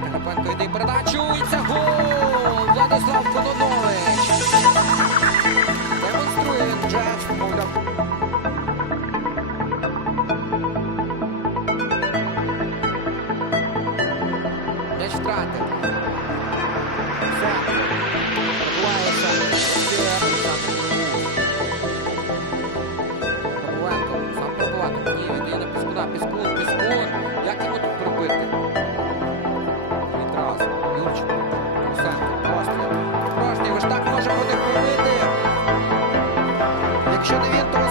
Карпенко йде передачу. І це гол! Владислав Кононович. Демонструє мовляв. М'яч втратив. Центр. Якщо не він, то